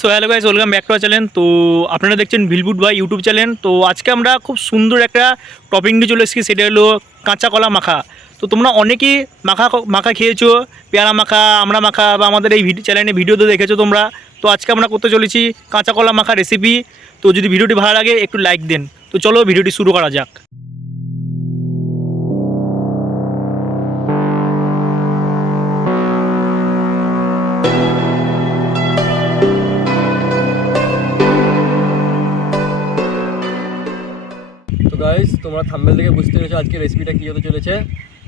So hello guys welcome back to channel তো আপনারা দেখছেন ভিলবুট ভাই ইউটিউব চ্যানেল তো আজকে আমরা খুব সুন্দর একটা টপিং নিয়ে চলে এসেছি, সেটা হলো কাঁচা কলা মাখা। তো তোমরা অনেকেই মাখা মাখা খেয়েছো, পেয়ারা মাখা, আমরা মাখা বা আমাদের এই ভিডিও চ্যানেলে ভিডিওতে দেখেছ তোমরা। তো আজকে আমরা করতে চলেছি কাঁচা কলা মাখা রেসিপি তো যদি ভিডিওটি ভালো লাগে, একটু লাইক দেন। তো চলো ভিডিওটি শুরু করা যাক। তোমরা থাম্বেল থেকে বুঝতে পেরেছ আজকে রেসিপিটা কী হতে চলেছে।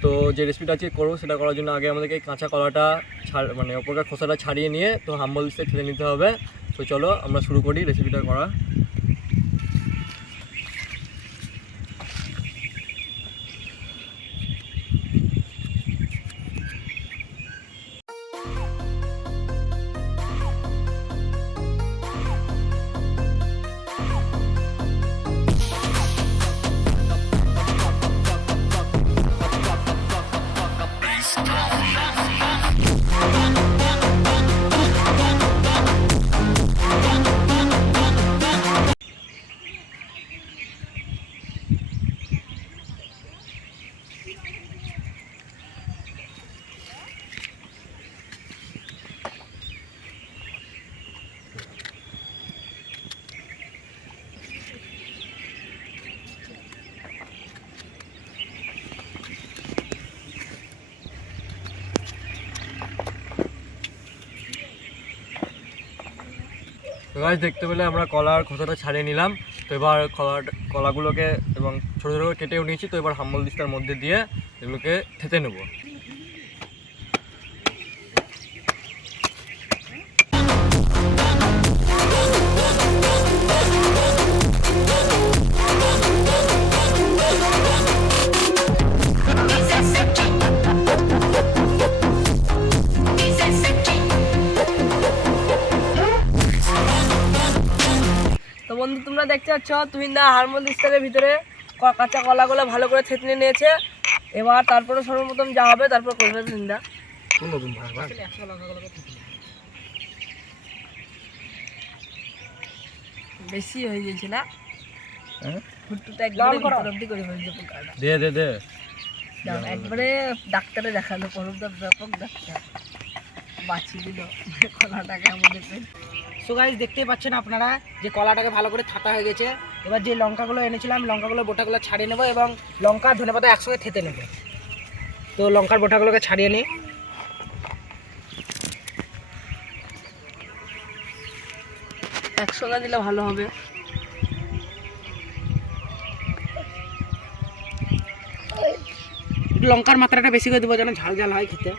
তো যে রেসিপিটা আজকে করব সেটা করার জন্য আগে আমাদেরকে কাঁচা কলাটা ছাড় মানে ওপরকার খোসাটা ছাড়িয়ে নিয়ে তো হাম্বল দিতে ফেলে নিতে হবে। তো চলো আমরা শুরু করি রেসিপিটা করা। গাইস দেখতে পেলে আমরা কলার খোসাটা ছাড়িয়ে নিলাম। তো এবার কলার কলাগুলোকে এবং ছোটো ছোটো কেটেও নিয়েছি। তো এবার হাম্বল দিস্তার মধ্যে দিয়ে এগুলোকে থেতে নেব। বন্ধু তোমরা দেখতে পাচ্ছ তুহিন্দা হারমোন ইস্তারের ভিতরে কাঁচা কলাগুলো ভালো করে থেতলে নিয়েছে। এবার তারপরে সর্বপ্রথম যা হবে তারপর করবে তুহিন্দা বেশি হয়ে গেছে না? যাও, একবারে ডাক্তারে দেখাল পরবদা ব্যাপক ডাক্তার। বাঁচিয়ে সো গাইজ দেখতেই পাচ্ছেন আপনারা যে কলাটাকে ভালো করে থাতা হয়ে গেছে। এবার যে লঙ্কাগুলো এনেছিলাম, লঙ্কাগুলো বোটাগুলো ছাড়িয়ে নেব এবং লঙ্কা ধনেপাতা একসঙ্গে থেতে নেব। তো লঙ্কার বোটাগুলোকে ছাড়িয়ে নিই। একসঙ্গে দিলে ভালো হবে। লঙ্কার মাত্রাটা বেশি করে দেবো যেন ঝাল ঝাল হয় খেতে।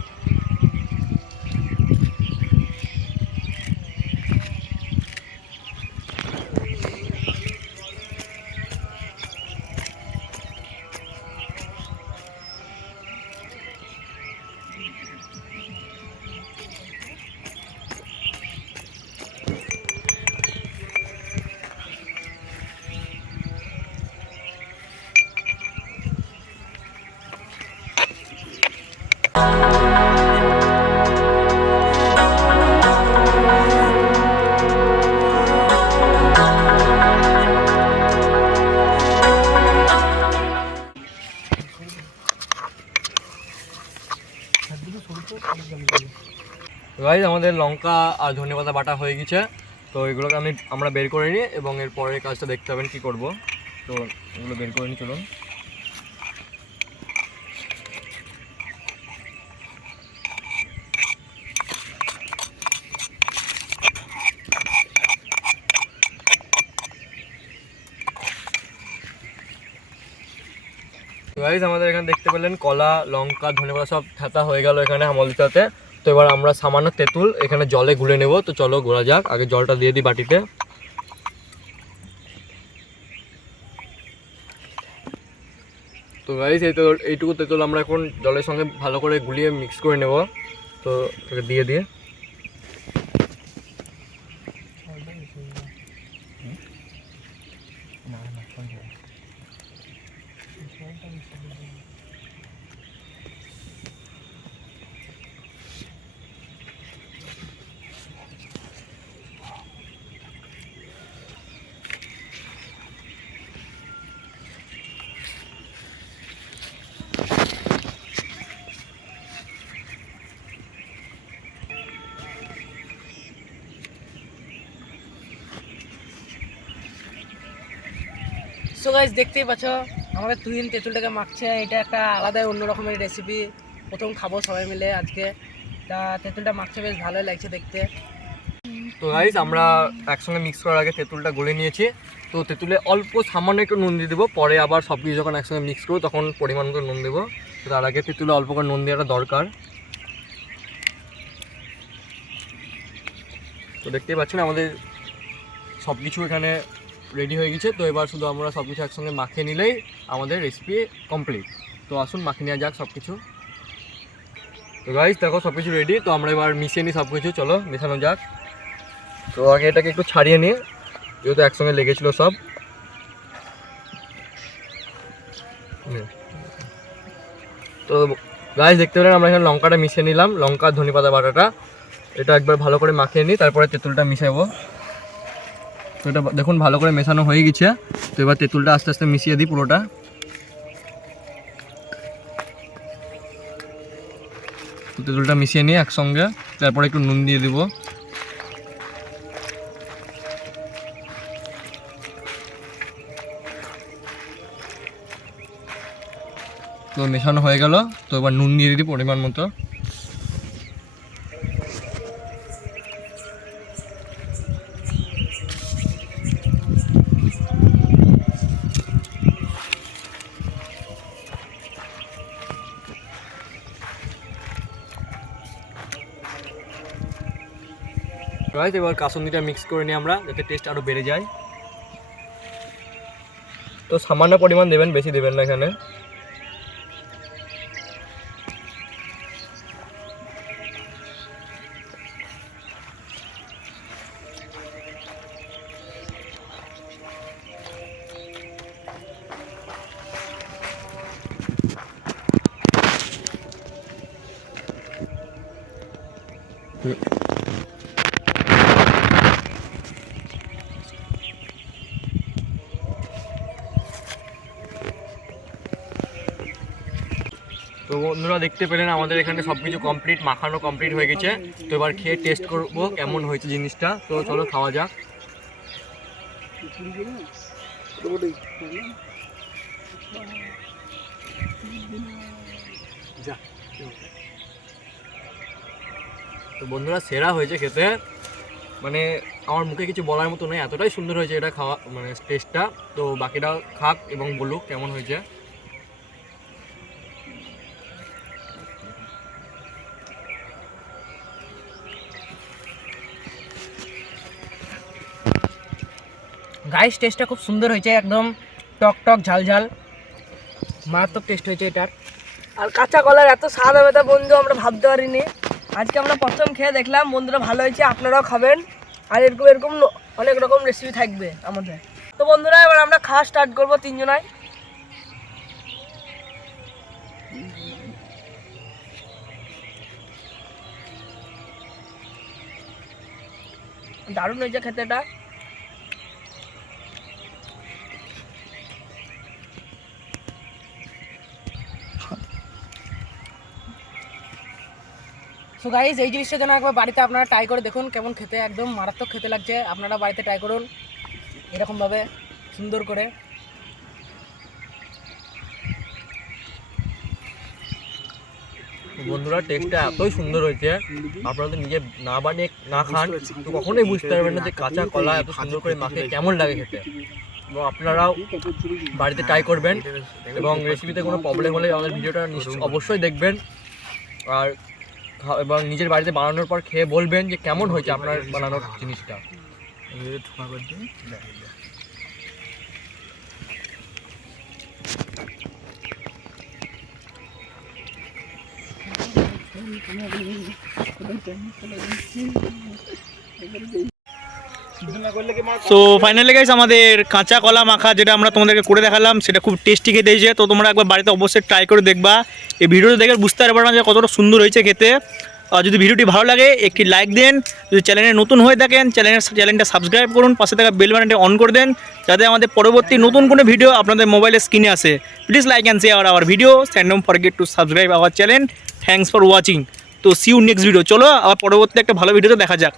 গাইজ আমাদের লঙ্কা আর ধনেপাতা বাটা হয়ে গেছে। তো এগুলোকে আমি, আমরা বের করে নিই এবং এর পরের কাজটা দেখতে পাবেন কী করব। তো এগুলো বের করে নিই, চলুন। গাইজ আমাদের এখানে দেখতে পেলেন কলা লঙ্কা ধনেপাতা সব থাতা হয়ে গেল এখানে আমলতাতে তো এবার আমরা সামান্য তেঁতুল এখানে জলে গুলে নেব তো চলো গোলা যাক আগে জলটা দিয়ে দিই বাটিতে তো গাইজ এই তো এইটুকু তেঁতুল আমরা এখন জলের সঙ্গে ভালো করে গুলিয়ে মিক্স করে নেব তো দিয়ে দিয়ে सो गाइस देखते हैं আমাদের তুহিন তেঁতুলটাকে মাখছে, এটা একটা আলাদাই অন্য রকমের রেসিপি প্রথম খাব সবাই মিলে আজকে। তা তেঁতুলটা মাখছে, বেশ ভালোই লাগছে দেখতে। তো গাইজ আমরা একসঙ্গে মিক্স করার আগে তেঁতুলটা গলে নিয়েছি। তো তেঁতুলে অল্প সামান্য একটু নুন দিয়ে দেবো, পরে আবার সব কিছু যখন একসঙ্গে মিক্স করব, তখন পরিমাণ মতো নুন দেবো। তার আগে তেঁতুলে অল্প করে নুন দেওয়াটা দরকার। তো দেখতেই পাচ্ছেন আমাদের সব কিছু এখানে রেডি হয়ে গেছে। তো এবার শুধু আমরা সব কিছু একসঙ্গে মাখিয়ে নিলেই আমাদের রেসিপি কমপ্লিট তো আসুন, মাখিয়ে নেওয়া যাক সব কিছু তো গাইজ দেখো সব কিছু রেডি তো আমরা এবার মিশিয়ে নিই সব কিছু চলো, মেশানো যাক। তো আগে এটাকে একটু ছাড়িয়ে নিয়ে যেহেতু একসঙ্গে লেগেছিল সব। তো গাছ দেখতে পেলেন, আমরা এখানে লঙ্কাটা মিশিয়ে নিলাম। লঙ্কা ধনে পাতা বাটাটা। এটা একবার ভালো করে মাখিয়ে নিই। তারপরে তেঁতুলটা মিশাবো। তো এটা দেখুন, ভালো করে মেশানো হয়ে গেছে। তো এবার তেঁতুলটা আস্তে আস্তে মিশিয়ে দিই পুরোটা। তেঁতুলটা মিশিয়ে নিয়ে একসঙ্গে, তারপরে একটু নুন দিয়ে দিব। তো মেশানো হয়ে গেল, তো এবার নুন দিয়ে দিই পরিমাণ মতো। রাইট এবার কাসুন্দিটা মিক্স করে নিই আমরা, যাতে টেস্ট আরও বেড়ে যায়। তো সামান্য পরিমাণ দেবেন, বেশি দেবেন না এখানে। তো বন্ধুরা দেখতে পেলেন আমাদের এখানে সব কিছু কমপ্লিট মাখানো কমপ্লিট হয়ে গেছে। তো এবার খেয়ে টেস্ট করব কেমন হয়েছে জিনিসটা। তো চলো খাওয়া যাক। তো বন্ধুরা সেরা হয়েছে খেতে। মানে আমার মুখে কিছু বলার মতো নেই, এতটাই সুন্দর হয়েছে এটা খাওয়া মানে টেস্টটা তো বাকিটা খাক এবং বলুক কেমন হয়েছে। গাইস টেস্টটা খুব সুন্দর হয়েছে, একদম টক টক ঝাল ঝাল মারাত্মক টেস্ট হয়েছে এটার। আর কাঁচা কলার এত স্বাদ হবে তা বন্ধু আমরা ভাবতে পারিনি। আজকে আমরা প্রথম খেয়ে দেখলাম, বন্ধুরা ভালো হয়েছে, আপনারাও খাবেন। আর এরকম এরকম অনেক রকম রেসিপি থাকবে আমাদের। তো বন্ধুরা, এবার আমরা খাওয়া স্টার্ট করব তিনজনায় দারুণ হয়েছে খেতে সো গাইজ এই জিনিসটা যেন একবার বাড়িতে আপনারা ট্রাই করে দেখুন কেমন খেতে, একদম মারাত্মক খেতে লাগছে। আপনারা বাড়িতে ট্রাই করুন, এরকমভাবে সুন্দর করে। বন্ধুরা টেস্টটা এতই সুন্দর হয়েছে, আপনারা তো নিজে না বানিয়ে না খান, তো কখনোই বুঝতে পারবেন না যে কাঁচা কলা এত সুন্দর করে মাখে, কেমন লাগে খেতে। এবং আপনারাও বাড়িতে ট্রাই করবেন, এবং রেসিপিতে কোনো প্রবলেম হলে আমাদের ভিডিওটা অবশ্যই দেখবেন। আর এবং নিজের বাড়িতে বানানোর পর খেয়ে বলবেন যে কেমন হয়েছে আপনার বানানোর জিনিসটা। সো ফাইনালি গাইস আমাদের কাঁচা কলা মাখা যেটা আমরা তোমাদেরকে করে দেখালাম, সেটা খুব টেস্টি খেতে হয়েছে তো তোমরা একবার বাড়িতে অবশ্যই ট্রাই করে দেখবা। এই ভিডিওটা দেখে বুঝতে পারবে না যে কতটা সুন্দর হয়েছে খেতে। আর যদি ভিডিওটি ভালো লাগে, একটি লাইক দেন। যদি চ্যানেলে নতুন হয়ে থাকেন চ্যানেলের চ্যানেলটা সাবস্ক্রাইব করুন, পাশে থাকা বেল বাটনটি অন করে দেন, যাতে আমাদের পরবর্তী নতুন কোনো ভিডিও আপনাদের মোবাইলের স্ক্রিনে আসে। Please like and share our video and don't forget to subscribe our channel thanks for watching তো সিউ নেক্সট ভিডিও চলো, আবার পরবর্তী একটা ভালো ভিডিওতে দেখা যাক।